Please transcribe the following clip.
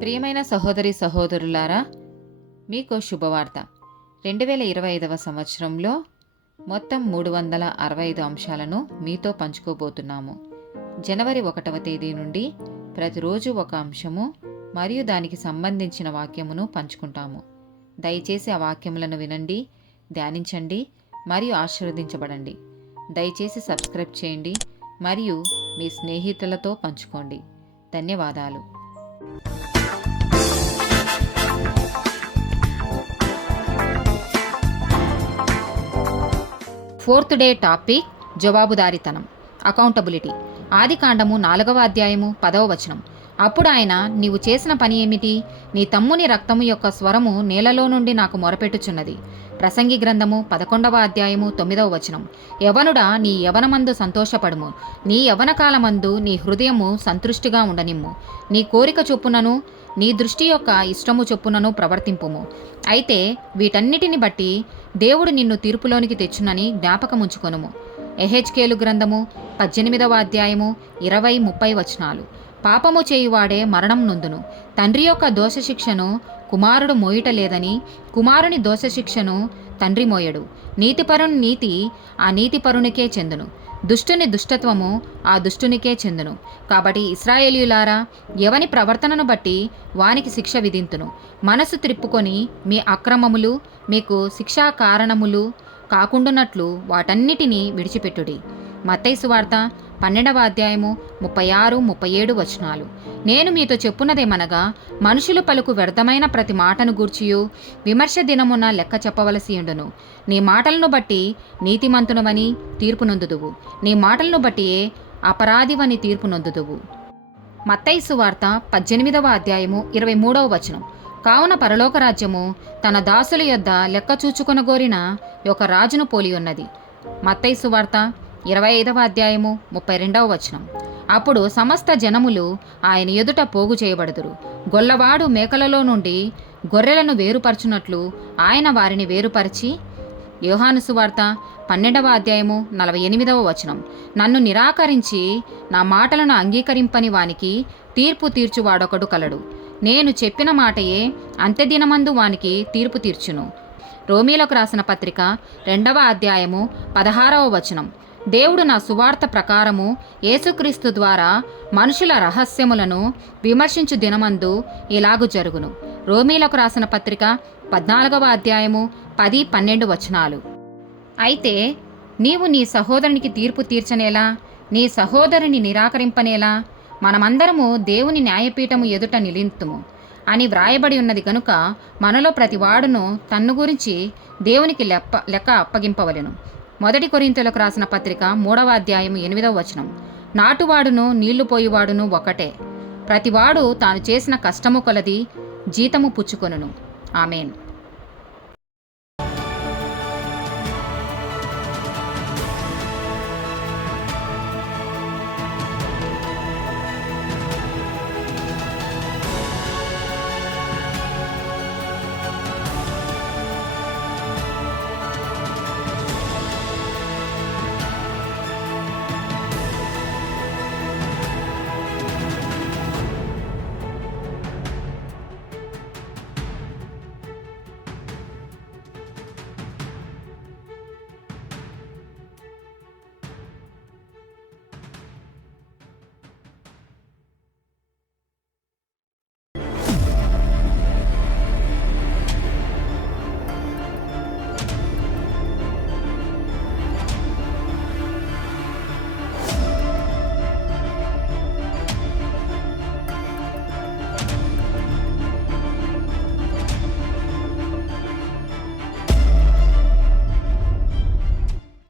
ప్రియమైన సహోదరి సహోదరులారా, మీకు శుభవార్త. 2025వ సంవత్సరంలో మొత్తం 365 అంశాలను మీతో పంచుకోబోతున్నాము. జనవరి 1వ తేదీ నుండి ప్రతిరోజు ఒక అంశము మరియు దానికి సంబంధించిన వాక్యమును పంచుకుంటాము. దయచేసి ఆ వాక్యములను వినండి, ధ్యానించండి మరియు ఆశీర్వదించబడండి. దయచేసి సబ్స్క్రైబ్ చేయండి మరియు మీ స్నేహితులతో పంచుకోండి. ధన్యవాదాలు. ఫోర్త్ డే టాపిక్ జవాబుదారీతనం, అకౌంటబిలిటీ. ఆదికాండము 4వ అధ్యాయము 10వ వచనం. అప్పుడు ఆయన, నీవు చేసిన పని ఏమిటి? నీ తమ్ముని రక్తము యొక్క స్వరము నేలలో నుండి నాకు మొరపెట్టుచున్నది. ప్రసంగి గ్రంథము 11వ అధ్యాయము 9వ వచనం. యవనుడా, నీ యవనమందు సంతోషపడుము, నీ యవన కాలమందు నీ హృదయము సంతృష్టిగా ఉండనిమ్ము. నీ కోరిక చొప్పునను నీ దృష్టి యొక్క ఇష్టము చొప్పునను ప్రవర్తింపుము. అయితే వీటన్నిటిని బట్టి దేవుడు నిన్ను తీర్పులోనికి తెచ్చునని జ్ఞాపకముంచుకొనుము. ఎహెచ్కేలు గ్రంథము 18వ అధ్యాయము 20-30 వచనాలు. పాపము చేయువాడే మరణం నొందును. తండ్రి యొక్క దోషశిక్షను కుమారుడు మోయుటలేదని కుమారుని దోషశిక్షను తండ్రి మోయడు. నీతిపరుని నీతి ఆ నీతిపరునికే చెందును, దుష్టుని దుష్టత్వము ఆ దుష్టునికే చెందును. కాబట్టి ఇశ్రాయేలీయులారా, ఎవని ప్రవర్తనను బట్టి వానికి శిక్ష విధింతును. మనసు త్రిప్పుకొని మీ అక్రమములు మీకు శిక్షా కారణములు కాకుండానట్లు వాటన్నిటినీ విడిచిపెట్టుడి. మత్తయి సువార్త 12వ అధ్యాయము 36-37 వచనాలు. నేను మీతో చెప్పున్నదేమనగా, మనుషులు పలుకు వ్యర్థమైన ప్రతి మాటను గూర్చియు విమర్శ దినమున లెక్క చెప్పవలసి ఉండును. నీ మాటలను బట్టి నీతిమంతునవని తీర్పు నొందుదువు, నీ మాటలను బట్టియే అపరాధివని తీర్పు నొందుదువు. మత్తయి సువార్త 18వ అధ్యాయము 23వ వచనం. కావున పరలోక రాజ్యము తన దాసుల యొద్ద లెక్క చూచుకొనగోరిన ఒక రాజును పోలి ఉన్నది. మత్తయి సువార్త 25వ అధ్యాయము 32వ వచనం. అప్పుడు సమస్త జనములు ఆయన ఎదుట పోగు చేయబడుదురు. గొల్లవాడు మేకలలో నుండి గొర్రెలను వేరుపరచునట్లు ఆయన వారిని వేరుపరిచి. యోహాను సువార్త 12వ అధ్యాయము 48వ వచనం. నన్ను నిరాకరించి నా మాటలను అంగీకరింపని వానికి తీర్పు తీర్చువాడొకడు కలడు. నేను చెప్పిన మాటయే అంత్యదినమందు వానికి తీర్పు తీర్చును. రోమీలకు రాసిన పత్రిక 2వ అధ్యాయము 16వ వచనం. దేవుడు నా సువార్త ప్రకారము యేసుక్రీస్తు ద్వారా మనుషుల రహస్యములను విమర్శించు దినమందు ఇలాగు జరుగును. రోమీలకు రాసిన పత్రిక 14వ అధ్యాయము 10-12 వచనాలు. అయితే నీవు నీ సహోదరునికి తీర్పు తీర్చనేలా, నీ సహోదరుని నిరాకరింపనేలా? మనమందరము దేవుని న్యాయపీఠము ఎదుట నిలింతుము అని వ్రాయబడి ఉన్నది గనుక మనలో ప్రతివాడును తన్ను గురించి దేవునికి లెక్క అప్పగింపవలెను. 1 కొరింథీయులకు రాసిన పత్రిక 3వ అధ్యాయము 8వ వచనం. నాటువాడును నీళ్లు పోయివాడును ఒకటే, ప్రతివాడు తాను చేసిన కష్టము కొలది జీతము పుచ్చుకొనును. ఆమేన్.